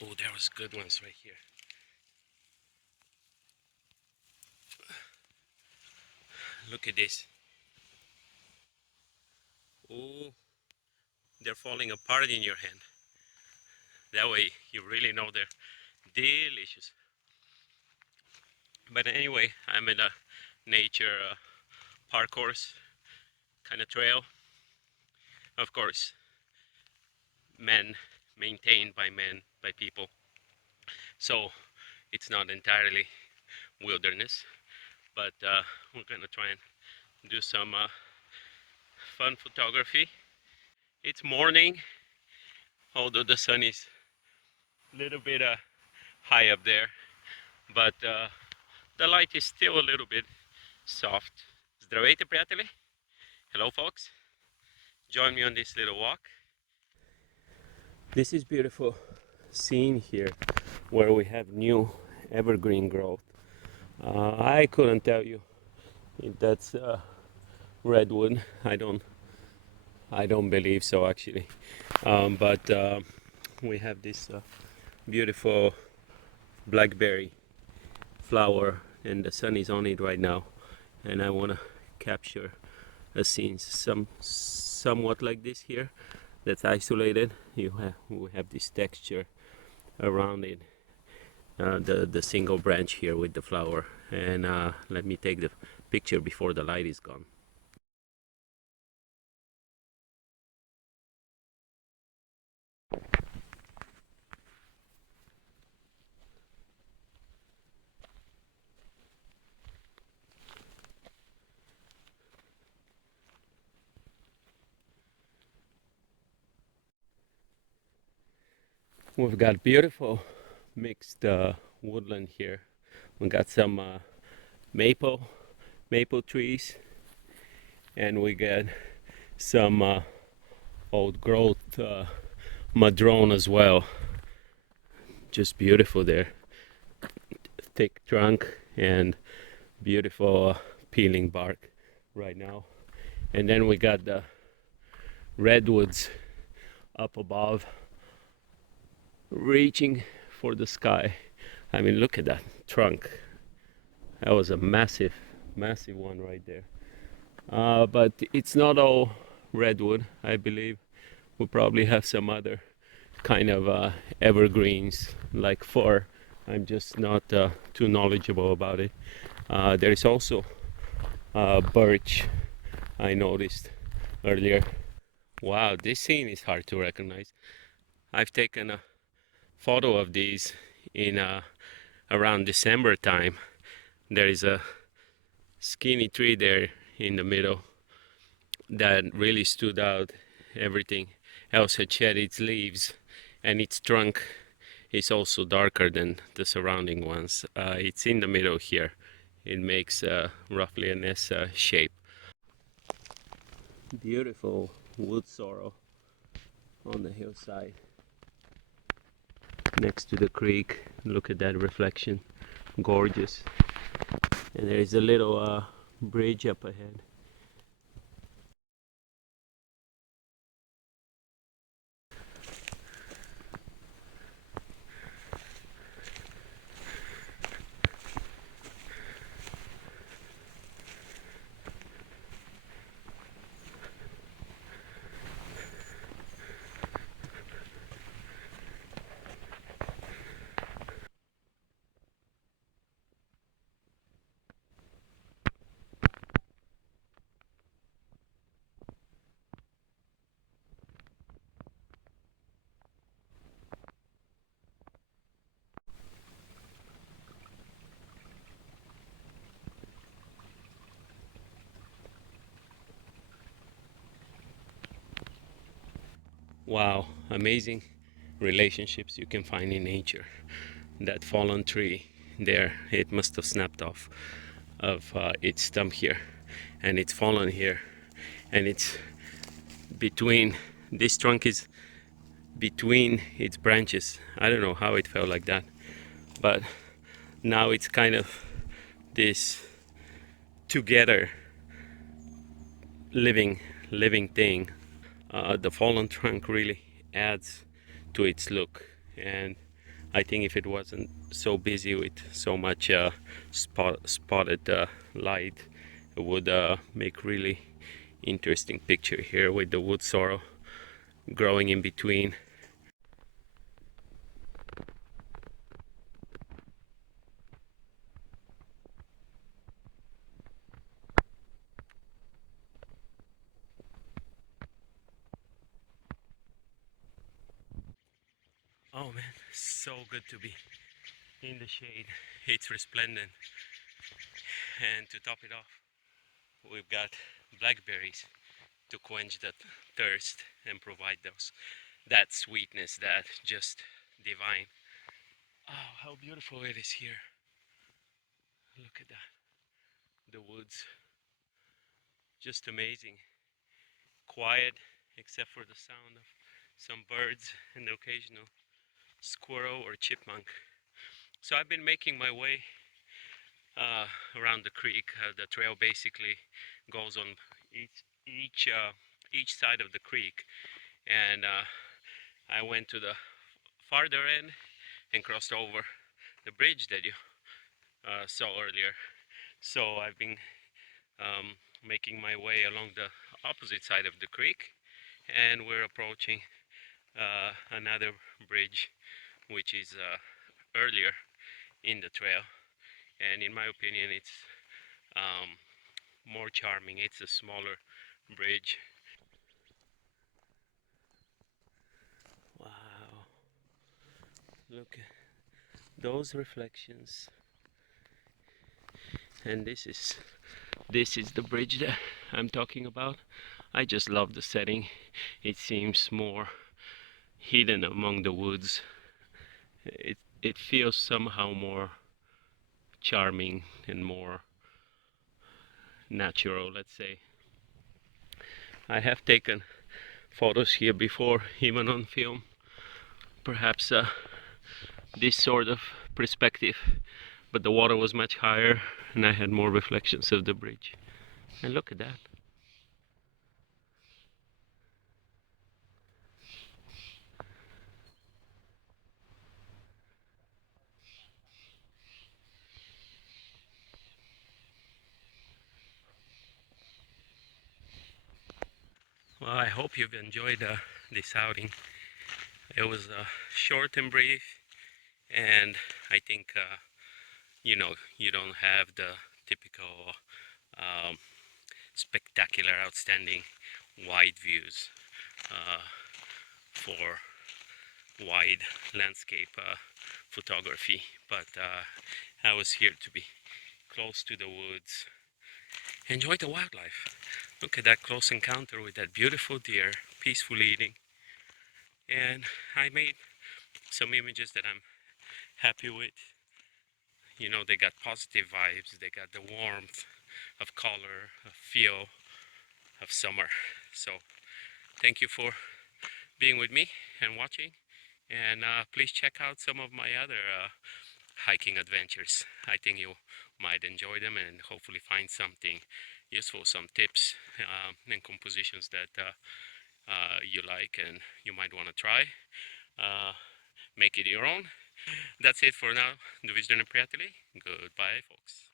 Oh, there was good ones right here. Look at this. Oh, they're falling apart in your hand. That way you really know they're delicious. But anyway, I'm in a nature park course kind of trail. Of course, men, maintained by men, by people. So it's not entirely wilderness, but we're gonna try and do some fun photography. It's morning, although the sun is a little bit high up there, but the light is still a little bit soft. Здравейте, приятели! Hello, folks. Join me on this little walk. This is beautiful scene here where we have new evergreen growth. I couldn't tell you if that's redwood. I don't believe so actually. But we have this beautiful blackberry flower, and the sun is on it right now. And I want to capture a scene somewhat like this here. That's isolated. We have this texture around it. The single branch here with the flower. And let me take the picture before the light is gone. We've got beautiful mixed woodland here. We got some maple trees, and we got some old growth madrone as well. Just beautiful there. Thick trunk and beautiful peeling bark right now. And then we got the redwoods up above, reaching for the sky. I mean, look at that trunk. That was a massive one right there. But it's not all redwood, I believe. We probably have some other kind of evergreens like fir. I'm just not too knowledgeable about it. There is also birch, I noticed earlier. Wow, this scene is hard to recognize. I've taken a photo of these in around December time. There is a skinny tree there in the middle that really stood out. Everything else had shed its leaves, and its trunk is also darker than the surrounding ones. It's in the middle here. It makes roughly an S shape. Beautiful wood sorrel on the hillside next to the creek. Look at that reflection, gorgeous. And there is a little bridge up ahead. Wow, amazing relationships you can find in nature. That fallen tree there, it must have snapped off of its stump here, and it's fallen here, and it's between, this trunk is between its branches. I don't know how it fell like that, but now it's kind of this together living thing. The fallen trunk really adds to its look, and I think if it wasn't so busy with so much spotted light, it would make really interesting picture here with the wood sorrel growing in between. Oh man, so good to be in the shade. It's resplendent, and to top it off, we've got blackberries to quench that thirst and provide those that sweetness that just divine. Oh, how beautiful it is here. Look at that. The woods, just amazing. Quiet, except for the sound of some birds and the occasional squirrel or chipmunk. So I've been making my way uh, around the creek. The trail basically goes on each side of the creek, and I went to the farther end and crossed over the bridge that you saw earlier. So I've been making my way along the opposite side of the creek, and we're approaching another bridge, which is earlier in the trail. And in my opinion, it's um, more charming. It's a smaller bridge. Wow, look at those reflections. And this is the bridge that I'm talking about. I just love the setting. It seems more hidden among the woods. It feels somehow more charming and more natural, let's say. I have taken photos here before, even on film. Perhaps this sort of perspective, but the water was much higher and I had more reflections of the bridge. And look at that. Well, I hope you've enjoyed this outing. It was short and brief, and I think you don't have the typical um, spectacular, outstanding wide views uh, for wide landscape photography, but I was here to be close to the woods, enjoy the wildlife. Look at that close encounter with that beautiful deer, peacefully eating. And I made some images that I'm happy with. You know, they got positive vibes, they got the warmth of color, of feel of summer. So thank you for being with me and watching. And please check out some of my other hiking adventures. I think you might enjoy them and hopefully find something useful, some tips and compositions that you like and you might want to try. Uh, make it your own. That's it for now. Довиждане, приятели. Goodbye, folks.